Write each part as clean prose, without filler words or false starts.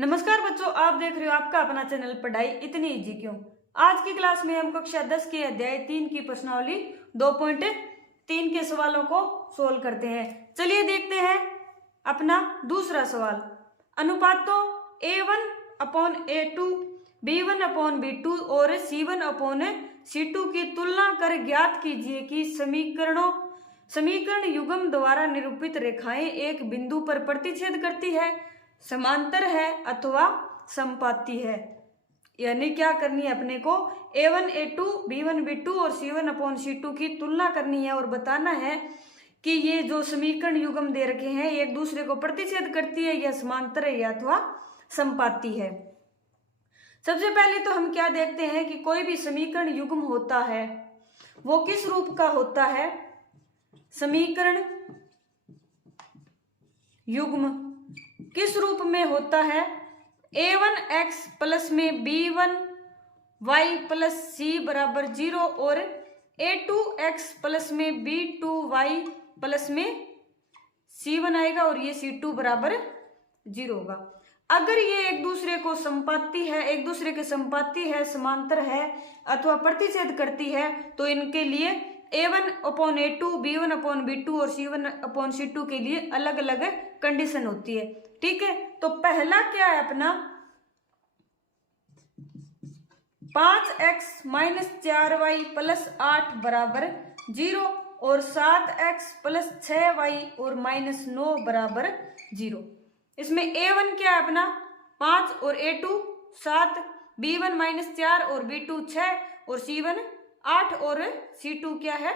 नमस्कार बच्चों, आप देख रहे हो आपका अपना चैनल पढ़ाई इतनी इजी क्यों। आज की क्लास में हम कक्षा 10 के अध्याय 3 की प्रश्नावली 2.3 के सवालों को सोल्व करते हैं। चलिए देखते हैं अपना दूसरा सवाल। अनुपातों A1/A2, B1/B2 और C1/C2 की तुलना कर ज्ञात कीजिए कि समीकरण युग्म द्वारा निरूपित रेखाएं एक बिंदु पर प्रतिच्छेद करती है, समांतर है अथवा समपाती है। यानी क्या करनी है अपने को, A1/A2, B1/B2 और C1/C2 की तुलना करनी है और बताना है कि ये जो समीकरण युग्म दे रखे हैं एक दूसरे को प्रतिच्छेद करती है या समांतर है या अथवा समपाती है। सबसे पहले तो हम क्या देखते हैं कि कोई भी समीकरण युग्म होता है वो किस रूप का होता है। समीकरण युग्म किस रूप में होता है। A1x प्लस में B1y प्लस C बराबर 0 और A2x प्लस में B2y प्लस में C1 आएगा और ये C2 बराबर 0 होगा। अगर ये एक दूसरे को संपाती है, एक दूसरे के संपाती है, समांतर है अथवा प्रतिच्छेद करती है तो इनके लिए A1/A2, B1/B2 और C1/C2 के लिए अलग अलग कंडीशन होती है। ठीक है, तो पहला क्या है अपना 5x - 4y प्लस 8 बराबर 0 और 7x प्लस 6y और -9 बराबर 0। इसमें A1 क्या है अपना 5 और A2 7, B1 - 4 और B2 6 और C1 8 और C2 क्या है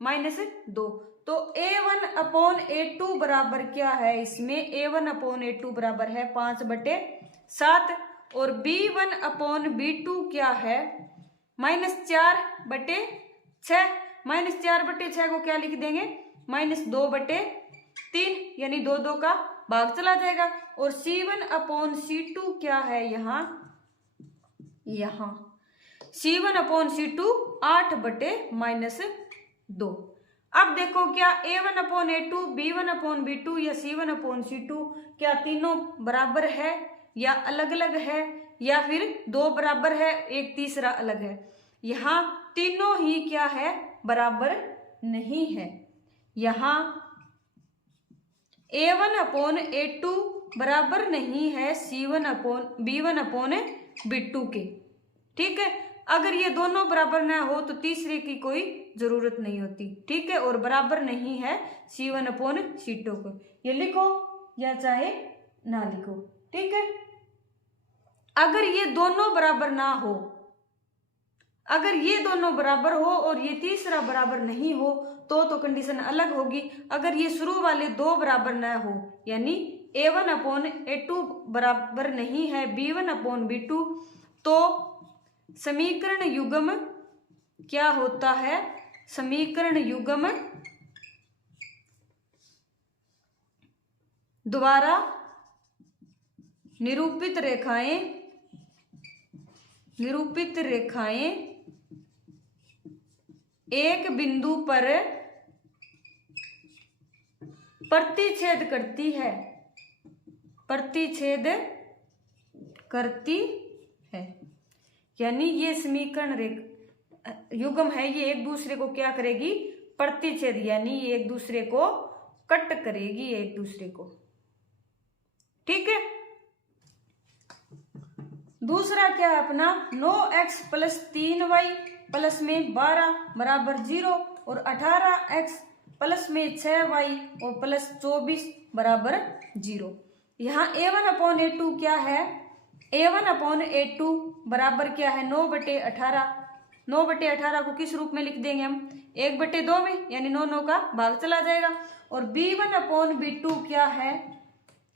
-2। तो A1/A2 बराबर क्या है, इसमें A1/A2 बराबर है 5/7 और B1/B2 क्या है -4/6। -4/6 को क्या लिख देंगे -2/3, यानी 2 का भाग चला जाएगा। और C1/C2 क्या है यहाँ C1/C2 8/-2। अब देखो क्या A1/A2, B1/B2 या C1/C2 क्या तीनों बराबर है या अलग अलग है या फिर 2 बराबर है एक तीसरा अलग है। यहाँ तीनों ही क्या है बराबर नहीं है। यहाँ A1/A2 बराबर नहीं है B1/B2 के। ठीक है, अगर ये दोनों बराबर ना हो तो तीसरे की कोई जरूरत नहीं होती। ठीक है, और बराबर नहीं है C1/C2 को। ये लिखो या चाहे ना लिखो। ठीक है, अगर ये दोनों बराबर ना हो, अगर ये दोनों बराबर हो और ये तीसरा बराबर नहीं हो तो कंडीशन अलग होगी। अगर ये शुरू वाले 2 बराबर ना हो यानी A1/A2 बराबर नहीं है B1/B2 तो समीकरण युग्म क्या होता है। समीकरण युग्म द्वारा निरूपित रेखाएं एक बिंदु पर प्रतिच्छेद करती है। यानी ये समीकरण युग्म है, ये एक दूसरे को क्या करेगी प्रतिच्छेद, यानी ये एक दूसरे को कट करेगी एक दूसरे को। ठीक है, दूसरा क्या है अपना 9x प्लस 3y प्लस में 12 बराबर 0 और 18x प्लस में 6y और प्लस 24 बराबर 0। यहाँ A1/A2 क्या है, A1/A2 बराबर क्या है 9/18। 9/18 को किस रूप में लिख देंगे हम 1/2 में, यानी 9 का भाग चला जाएगा। और B1/B2 क्या है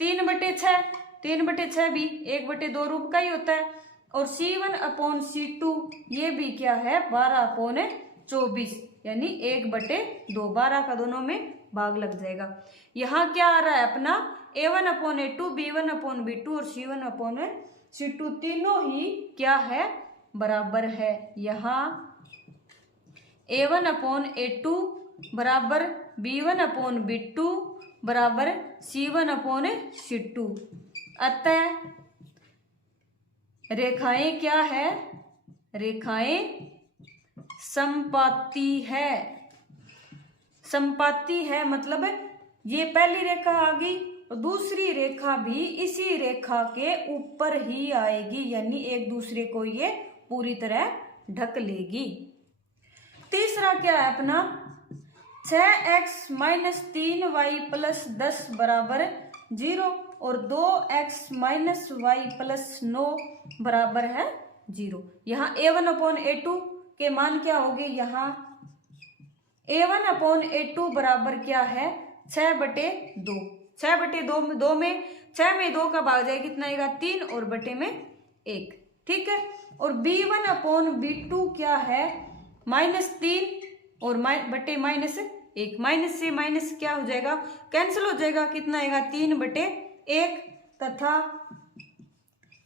3/6। 3/6 भी 1/2 रूप का ही होता है। और C1/C2 ये भी क्या है 12/24, यानी 1/2। 12 का दोनों में भाग लग जाएगा। यहाँ क्या आ रहा है अपना A1/A2, B1/B2 और C1/C2 तीनों ही क्या है बराबर है। यहाँ A1/A2 बराबर B1/B2 बराबर C1/C2। अतः रेखाएं क्या है, रेखाएं समपाती है। समपाती है मतलब ये पहली रेखा आ गई और दूसरी रेखा भी इसी रेखा के ऊपर ही आएगी, यानी एक दूसरे को ये पूरी तरह ढक लेगी। तीसरा क्या है अपना, 6x माइनस 3y प्लस 10 बराबर 0 और 2x माइनस वाई प्लस 9 बराबर है 0। यहाँ a1/a2 के मान क्या होंगे, यहाँ a1/a2 बराबर क्या है 6/2। 6/2 में 6 में 2 का भाग जाए कितना आएगा 3 और बटे में 1, ठीक है। और b1/b2 क्या है -3 और बटे -1। माइनस से माइनस क्या हो जाएगा, कैंसिल हो जाएगा, कितना आएगा 3/1 तथा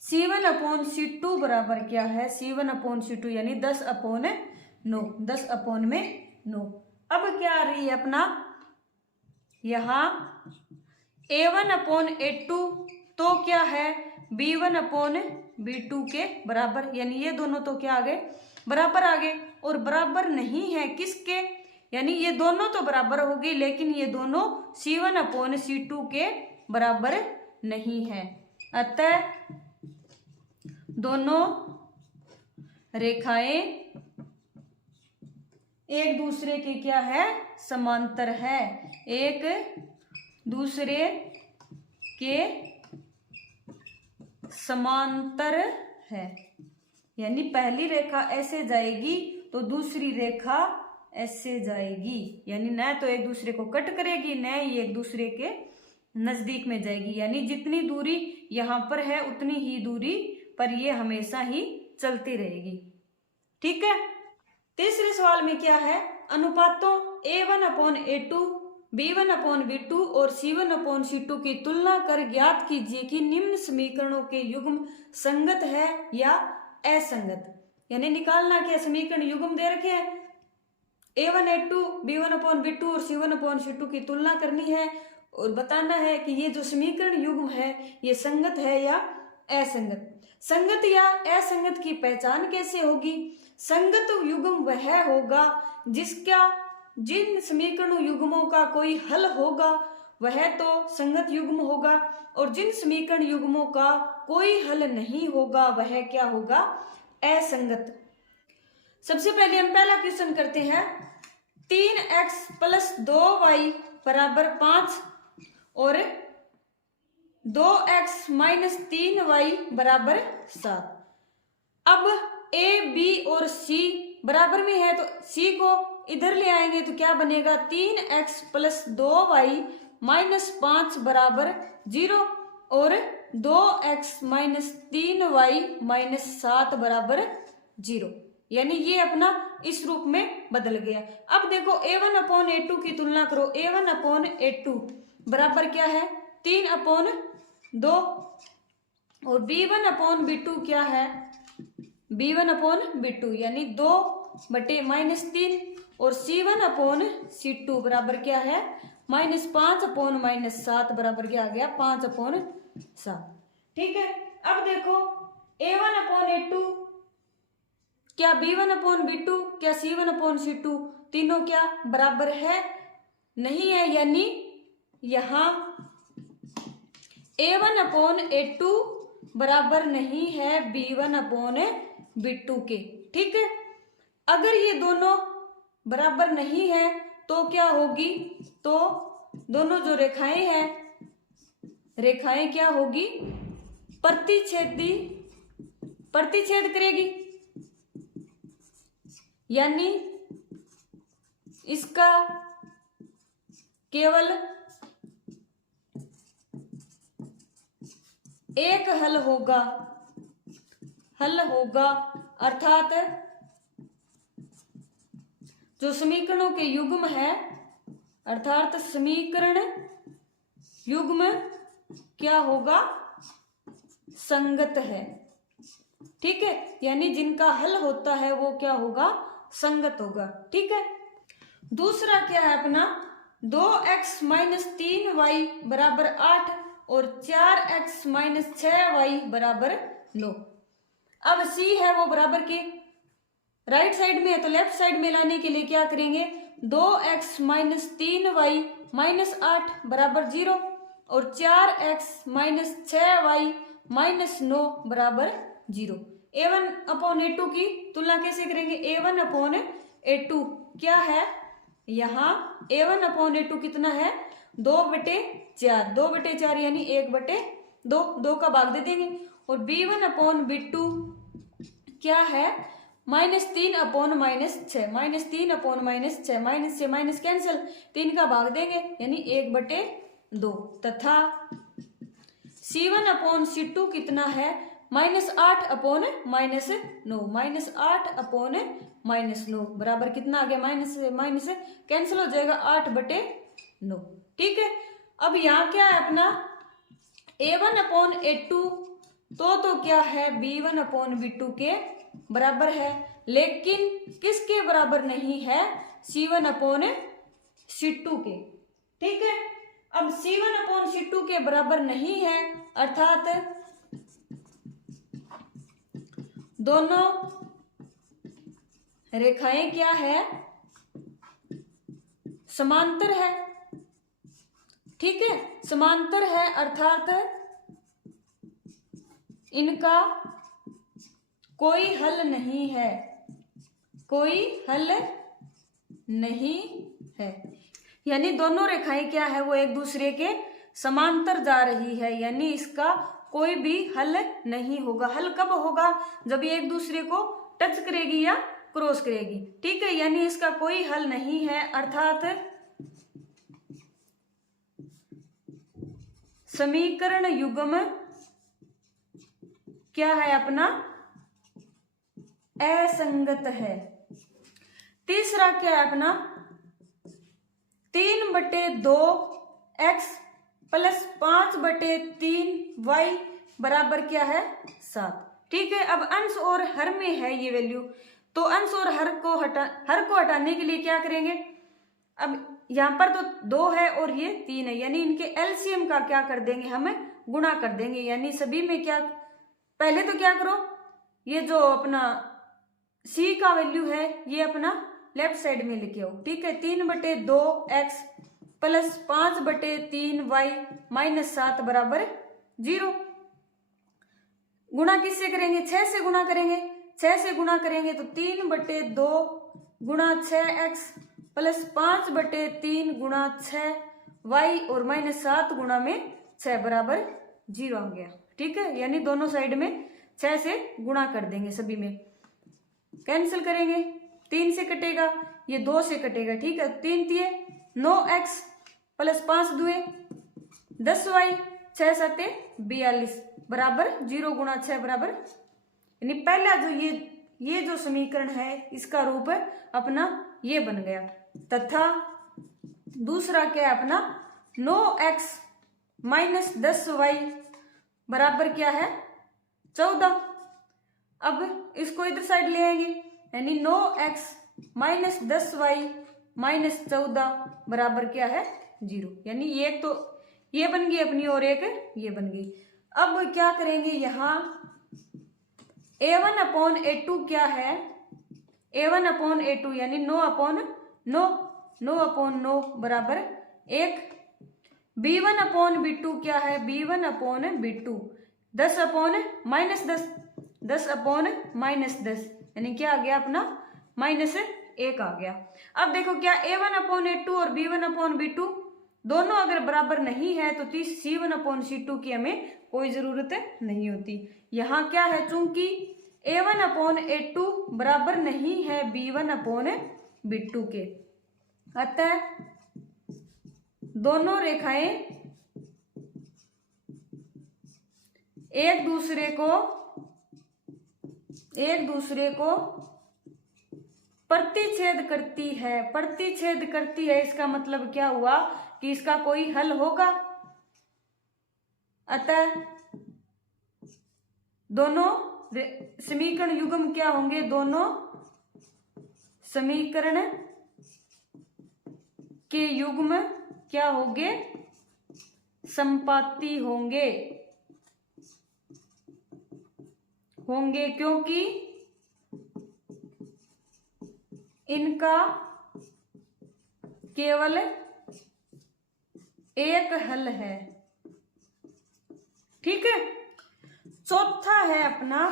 c1/c2 बराबर क्या है c1/c2 यानी 10/9। 10/9। अब क्या आ रही है अपना, यहाँ a1/a2 तो क्या है b1/b2 के बराबर, यानी ये दोनों तो क्या आ गए बराबर आ गए। और बराबर नहीं है किसके, यानी ये दोनों तो बराबर होगी लेकिन ये दोनों c1/c2 के बराबर नहीं है। अतः दोनों रेखाएं एक दूसरे के क्या है, समांतर है, एक दूसरे के समांतर है। यानी पहली रेखा ऐसे जाएगी तो दूसरी रेखा ऐसे जाएगी, यानी न तो एक दूसरे को कट करेगी न ये एक दूसरे के नजदीक में जाएगी। यानी जितनी दूरी यहाँ पर है उतनी ही दूरी पर ये हमेशा ही चलती रहेगी, ठीक है। तीसरे सवाल में क्या है, अनुपातों a1/a2, b1/b2 और c1/c2 की तुलना कर ज्ञात कीजिए कि निम्न समीकरणों के युग्म संगत है या असंगत। यानी निकालना क्या, समीकरण युग्म दे रखे हैं a1/a2, b1/b2 और c1/c2 की तुलना करनी है और बताना है कि ये जो समीकरण युग्म है ये संगत है या असंगत। संगत या असंगत की पहचान कैसे होगी, संगत युग्म वह होगा जिसका जिन समीकरण युग्मों का कोई हल होगा वह तो संगत युग्म होगा और जिन समीकरण युग्मों का कोई हल नहीं होगा वह क्या होगा, असंगत। सबसे पहले हम पहला क्वेश्चन करते हैं, 3x प्लस 2y बराबर 5 और 2x माइनस 3y बराबर 7। अब a b और c बराबर में है तो c को इधर ले आएंगे तो क्या बनेगा, 3x प्लस 2y माइनस 5 बराबर 0 और 2x माइनस 3y माइनस 7 बराबर 0। यानी ये अपना इस रूप में बदल गया। अब देखो a1/a2 की तुलना करो, a1/a2 बराबर क्या है 3/2 और b1/b2 क्या है b1/b2 यानी 2/-3 और c1/c2 बराबर क्या है -5/-7 बराबर क्या आ गया 5/7, ठीक है। अब देखो a1/a2 क्या b1/b2 क्या c1/c2 तीनों क्या बराबर है, नहीं है, यानी यहाँ a1/a2 बराबर नहीं है b1/b2 के, ठीक है। अगर ये दोनों बराबर नहीं है तो क्या होगी, तो दोनों जो रेखाएं हैं रेखाएं क्या होगी, प्रतिच्छेद करेगी, यानी इसका केवल एक हल होगा अर्थात जो समीकरणों के युग्म है अर्थात समीकरण युग्म क्या होगा, संगत है, ठीक है। यानी जिनका हल होता है वो क्या होगा, संगत होगा, ठीक है। दूसरा क्या है अपना, 2x माइनस 3y बराबर 8 और 4x माइनस 6y बराबर 9। अब c है वो बराबर के राइट साइड में है, तो लेफ्ट साइड में लाने के लिए क्या करेंगे, 2x माइनस 3y माइनस 8 बराबर 0 और 4x माइनस 6y माइनस 9 बराबर 0। a1 अपॉन a2 की तुलना कैसे करेंगे, a1 अपॉन a2 क्या है, यहाँ a1 अपॉन a2 कितना है, 2/4, 2/4 यानी 1/2, 2 का भाग दे देंगे। और b1 अपॉन b2 क्या है, -3 अपॉन -6, -3 अपॉन -6, माइनस से माइनस कैंसिल, 3 का भाग देंगे यानी 1/2 तथा c1 अपॉन c2 कितना है, -8 अपॉन -9, -8 अपॉन -9 बराबर कितना आ गया, माइनस से माइनस कैंसिल हो जाएगा 8/9। ठीक है, अब यहाँ क्या है अपना a1 अपॉन a2 तो क्या है b1 अपॉन b2 के बराबर है, लेकिन किसके बराबर नहीं है, c1 अपॉन c2 के। ठीक है, अब c1 अपॉन c2 के बराबर नहीं है अर्थात दोनों रेखाएं क्या है, समांतर है। ठीक है, समांतर है अर्थात इनका कोई हल नहीं है, कोई हल नहीं है, यानी दोनों रेखाएं क्या है, वो एक दूसरे के समांतर जा रही है, यानी इसका कोई भी हल नहीं होगा। हल कब होगा, जब ये एक दूसरे को टच करेगी या क्रॉस करेगी। ठीक है, यानी इसका कोई हल नहीं है अर्थात समीकरण युग्म क्या है अपना, असंगत है। तीसरा क्या है अपना, 3/2x प्लस 5/3y बराबर क्या है 7। ठीक है, अब अंश और हर में है ये वैल्यू, तो अंश और हर को हटाने के लिए क्या करेंगे, अब यहाँ पर तो 2 है और ये 3 है, यानी इनके एलसीएम का क्या कर देंगे, हमें गुणा कर देंगे, यानी सभी में क्या, पहले तो क्या करो, ये जो अपना c का वैल्यू है ये अपना लेफ्ट साइड में लिखे हो। ठीक है, 3/2x प्लस 5/3y माइनस 7 बराबर 0। गुणा किससे करेंगे, 6 से गुणा करेंगे, 6 से गुणा करेंगे तो 3/2 गुणा 6x प्लस 5/3 गुणा 6y और माइनस 7 गुणा में 6 बराबर 0 आ गया। ठीक है, यानी दोनों साइड में 6 से गुणा कर देंगे, सभी में कैंसिल करेंगे, 3 से कटेगा, ये 2 से कटेगा। ठीक है, 3 तिये 9x प्लस 5 दुए 10y 6 7 42 बराबर 0 गुणा 6 बराबर, यानी पहला जो ये जो समीकरण है इसका रूप अपना ये बन गया। तथा दूसरा क्या है अपना 9x माइनस 10y बराबर क्या है 14। अब इसको इधर साइड ले आएंगे, यानी 9x माइनस 10y माइनस 14 बराबर क्या है 0, यानी एक तो ये बन गई अपनी और एक ये बन गई। अब क्या करेंगे, यहाँ a1 अपॉन a2 क्या है, a1 अपॉन a2 यानी 9 अपॉन 9 बराबर 1। b1 अपॉन b2 क्या है, b1 upon b2 10 upon minus 10, 10 upon minus 10 यानी क्या आ गया अपना -1 आ गया। अब देखो क्या a1 अपॉन a2 और b1 अपॉन b2 दोनों अगर बराबर नहीं है तो c1 अपॉन c2 की हमें कोई जरूरत नहीं होती। यहाँ क्या है, चूंकि a1 अपॉन a2 बराबर नहीं है b1 अपॉन b2 के, अतः दोनों रेखाएं एक दूसरे को प्रतिच्छेद करती है। इसका मतलब क्या हुआ कि इसका कोई हल होगा, अतः दोनों समीकरण युग्म क्या होंगे, दोनों समीकरण के युग्म क्या होंगे, संपाती होंगे। होंगे क्योंकि इनका केवल एक हल है। ठीक है। चौथा है अपना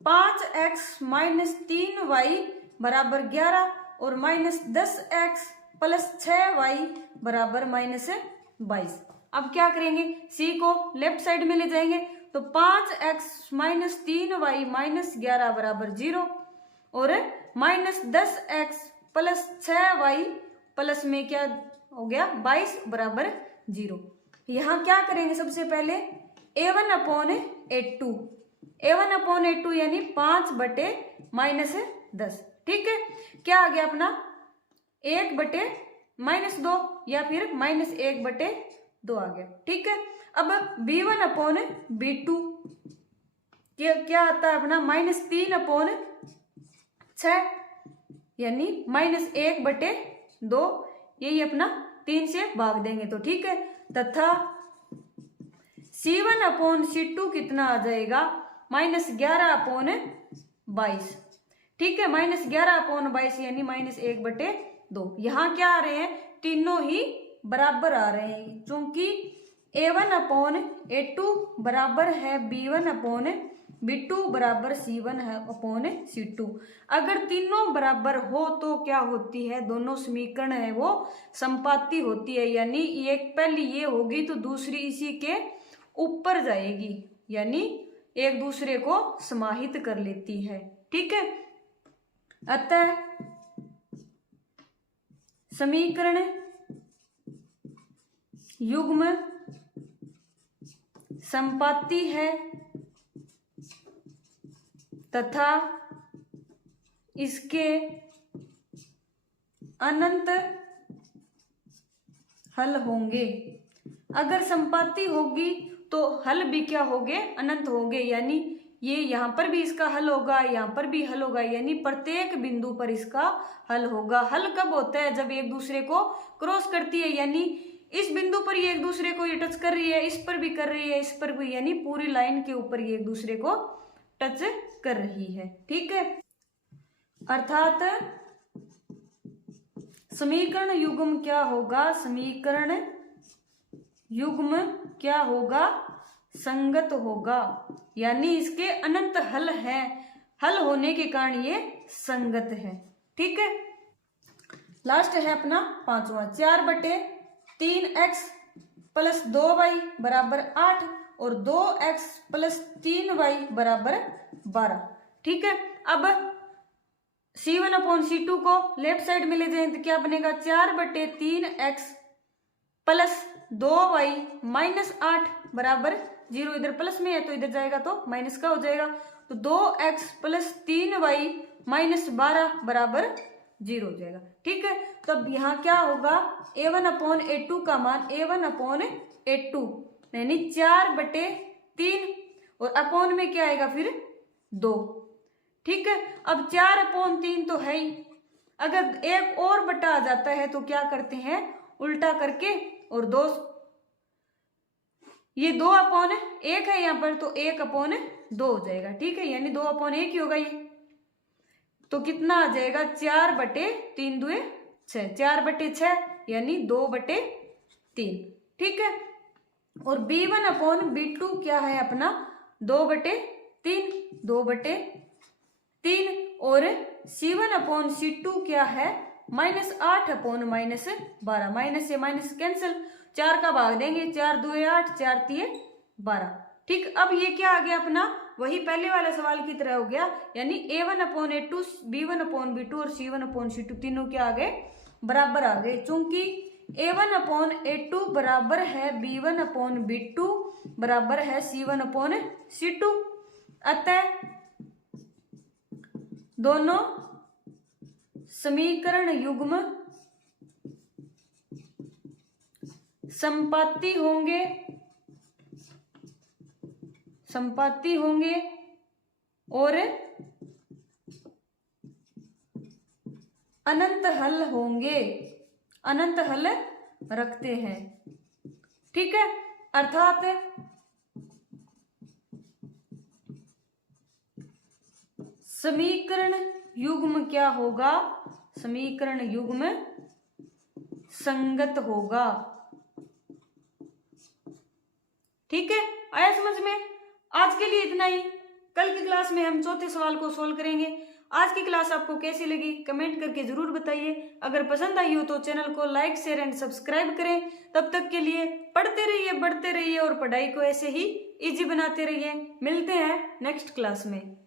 5x माइनस 3y बराबर 11 और माइनस 10x प्लस 6y बराबर माइनस 22। अब क्या करेंगे, c को लेफ्ट साइड में ले जाएंगे तो 5x माइनस 3y माइनस 11 बराबर 0 और minus 10x plus 6y plus में क्या हो गया 22 बराबर 0। यहाँ क्या करेंगे, सबसे पहले a1 upon a2, a1 upon a2 यानी 5 बटे माइनस 10। ठीक है। क्या आ गया अपना 1 बटे माइनस 2 या फिर माइनस 1 बटे 2 आ गया। ठीक है। अब b1 अपॉन b2 क्या आता है अपना माइनस 3 अपॉन 6 यानी माइनस 1 बटे 2, यही अपना 3 से भाग देंगे तो ठीक है। तथा c1 अपॉन c2 कितना आ जाएगा माइनस 11 अपॉन 22। ठीक है। माइनस 11 अपॉन 22 यानी माइनस 1 बटे 2। यहाँ क्या आ रहे हैं, तीनों ही बराबर आ रहे हैं क्योंकि a1 अपॉन a2 बराबर है b1 अपॉन b2 बराबर c1 है अपॉन c2। अगर तीनों बराबर हो तो क्या होती है, दोनों समीकरण है वो समपाती होती है, यानी एक पहली ये होगी तो दूसरी इसी के ऊपर जाएगी, यानी एक दूसरे को समाहित कर लेती है। ठीक है। अतः समीकरण युग्म समपाती है तथा इसके अनंत हल होंगे। अगर समपाती होगी तो हल भी क्या होंगे, अनंत होंगे, यानी ये यहाँ पर भी इसका हल होगा, यहाँ पर भी हल होगा, यानी प्रत्येक बिंदु पर इसका हल होगा। हल कब होता है, जब एक दूसरे को क्रॉस करती है, यानी इस बिंदु पर ये एक दूसरे को ये टच कर रही है, इस पर भी कर रही है, इस पर भी, यानी पूरी लाइन के ऊपर ये एक दूसरे को टच कर रही है। ठीक है। अर्थात समीकरण युग्म क्या होगा, समीकरण युग्म क्या होगा, संगत होगा, यानी इसके अनंत हल है, हल होने के कारण ये संगत है। ठीक है। लास्ट है अपना पांचवा, 4 बटे 3x प्लस 2y बराबर 8 और 2x प्लस 3y बराबर 12। ठीक है। अब c1 अपॉन c2 को लेफ्ट साइड में ले जाएं तो क्या बनेगा, 4 बटे 3x प्लस 2y माइनस 8 बराबर 0। इधर प्लस में है तो इधर जाएगा तो माइनस का हो जाएगा, तो 2x प्लस 3y माइनस 12 बराबर 0 हो जाएगा। ठीक है। तो अब यहाँ क्या होगा, a1 अपॉन a2 का मान a1 अपॉन a2 यानी 4 बटे 3 और अपॉन में क्या आएगा फिर 2। ठीक है। अब 4 अपॉन 3 तो है ही, अगर एक और बटा आ जाता है तो क्या करते हैं, उल्टा करके और 2, ये 2 अपॉन 1 है यहाँ पर तो 1 अपॉन 2 हो जाएगा। ठीक है। यानी 2 अपॉन 1 ही होगा ये, तो कितना आ जाएगा 4 बटे 3 दुए 6, 4 बटे 6 यानी 2 बटे 3। ठीक है। और b1 अपॉन b2 क्या है अपना 2 बटे 3, 2 बटे 3 और c1 अपॉन c2 क्या है माइनस 8 अपॉन माइनस 12, माइनस से माइनस कैंसिल, 4 का भाग देंगे, 4 दुए 8, 4 तिये 12। ठीक। अब ये क्या आ गया अपना, वही पहले वाले सवाल की तरह हो गया, यानी a1 upon a2, b1 upon b2 और c1 अपॉन c2 तीनों क्या आ गए, बराबर आ गए। चूंकि a1 अपॉन a2 बराबर है b1 अपॉन b2 बराबर है c1 अपॉन c2, अतः दोनों समीकरण युग्म समपाती होंगे, समपाती होंगे और अनंत हल होंगे, अनंत हल रखते हैं। ठीक है। अर्थात समीकरण युग्म क्या होगा? समीकरण युग्म संगत होगा। ठीक है, आया समझ में? आज के लिए इतना ही। कल की क्लास में हम चौथे सवाल को सोल्व करेंगे। आज की क्लास आपको कैसी लगी कमेंट करके जरूर बताइए। अगर पसंद आई हो तो चैनल को लाइक शेयर एंड सब्सक्राइब करें। तब तक के लिए पढ़ते रहिए, बढ़ते रहिए और पढ़ाई को ऐसे ही इजी बनाते रहिए। मिलते हैं नेक्स्ट क्लास में।